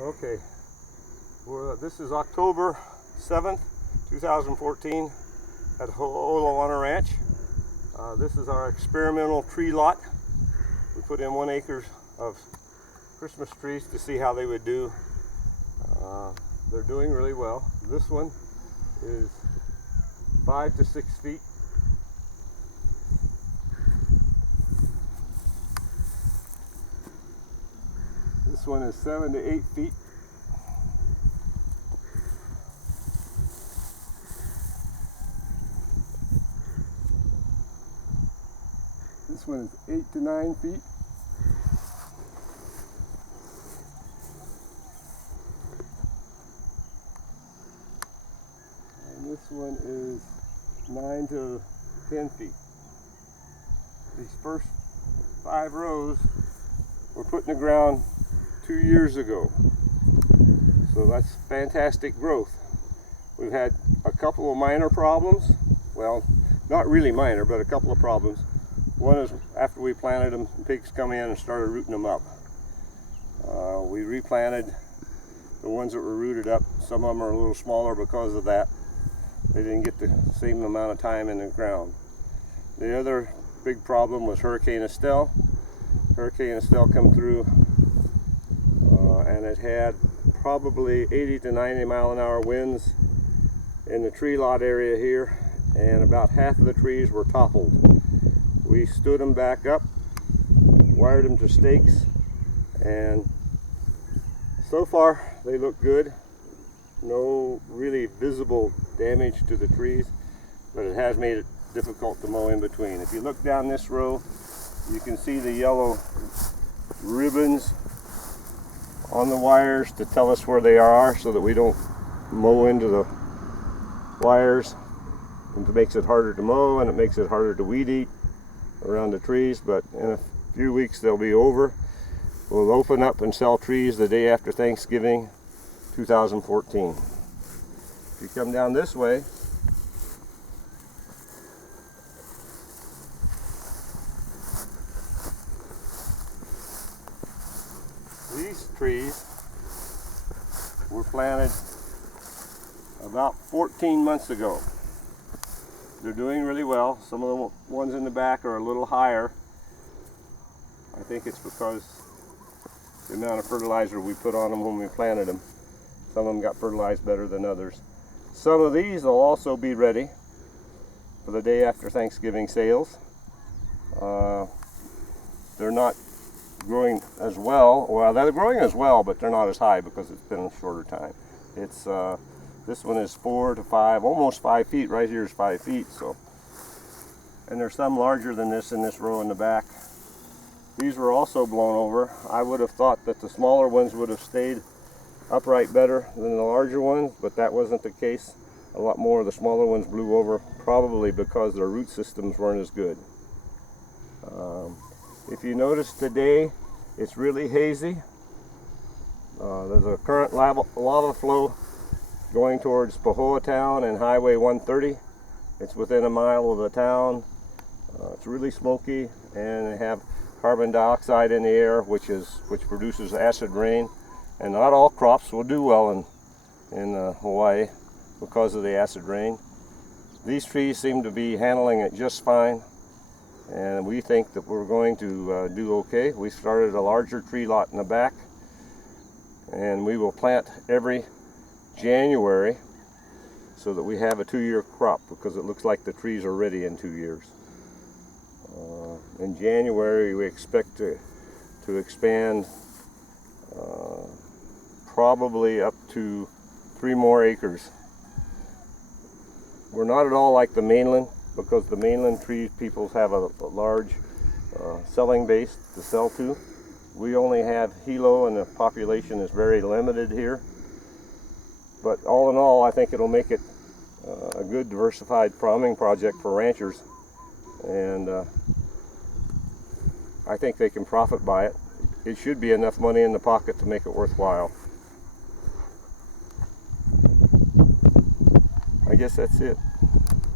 Okay, well, this is October 7th, 2014 at Ho'olawana Ranch. This is our experimental tree lot. We put in 1 acre of Christmas trees to see how they would do. They're doing really well. This one is 5 to 6 feet. This one is 7 to 8 feet. This one is 8 to 9 feet. And this one is 9 to 10 feet. These first 5 rows were put in the ground 2 years ago. So that's fantastic growth. We've had a couple of minor problems. Well, not really minor, but a couple of problems. One is after we planted them, pigs come in and started rooting them up. We replanted the ones that were rooted up. Some of them are a little smaller because of that. They didn't get the same amount of time in the ground. The other big problem was Hurricane Estelle. Hurricane Estelle come through and it had probably 80 to 90 mile-an-hour winds in the tree lot area here, and about half of the trees were toppled. We stood them back up, wired them to stakes, and so far they look good. No really visible damage to the trees, but it has made it difficult to mow in between. If you look down this row, you can see the yellow ribbons on the wires to tell us where they are so that we don't mow into the wires. It makes it harder to mow and it makes it harder to weed eat around the trees, but in a few weeks they'll be over. We'll open up and sell trees the day after Thanksgiving 2014. If you come down this way, these trees were planted about 14 months ago. They're doing really well. Some of the ones in the back are a little higher. I think it's because the amount of fertilizer we put on them when we planted them. Some of them got fertilized better than others. Some of these will also be ready for the day after Thanksgiving sales. They're not growing as well. Well, they're growing as well, but they're not as high because it's been a shorter time. It's this one is 4 to 5, almost 5 feet. Right here is 5 feet. So, and there's some larger than this in this row in the back. These were also blown over. I would have thought that the smaller ones would have stayed upright better than the larger ones, but that wasn't the case. A lot more of the smaller ones blew over, probably because their root systems weren't as good. If you notice today, it's really hazy. There's a current lava flow going towards Powhatan and Highway 130. It's within a mile of the town. It's really smoky, and they have carbon dioxide in the air, which produces acid rain. And not all crops will do well in Hawaii because of the acid rain. These trees seem to be handling it just fine, and we think that we're going to do okay. We started a larger tree lot in the back, and we will plant every January so that we have a 2-year crop, because it looks like the trees are ready in 2 years. In January we expect to expand probably up to 3 more acres. We're not at all like the mainland, because the mainland tree people have a large selling base to sell to. We only have Hilo, and the population is very limited here. But all in all, I think it'll make it a good diversified farming project for ranchers, and I think they can profit by it. It should be enough money in the pocket to make it worthwhile. I guess that's it.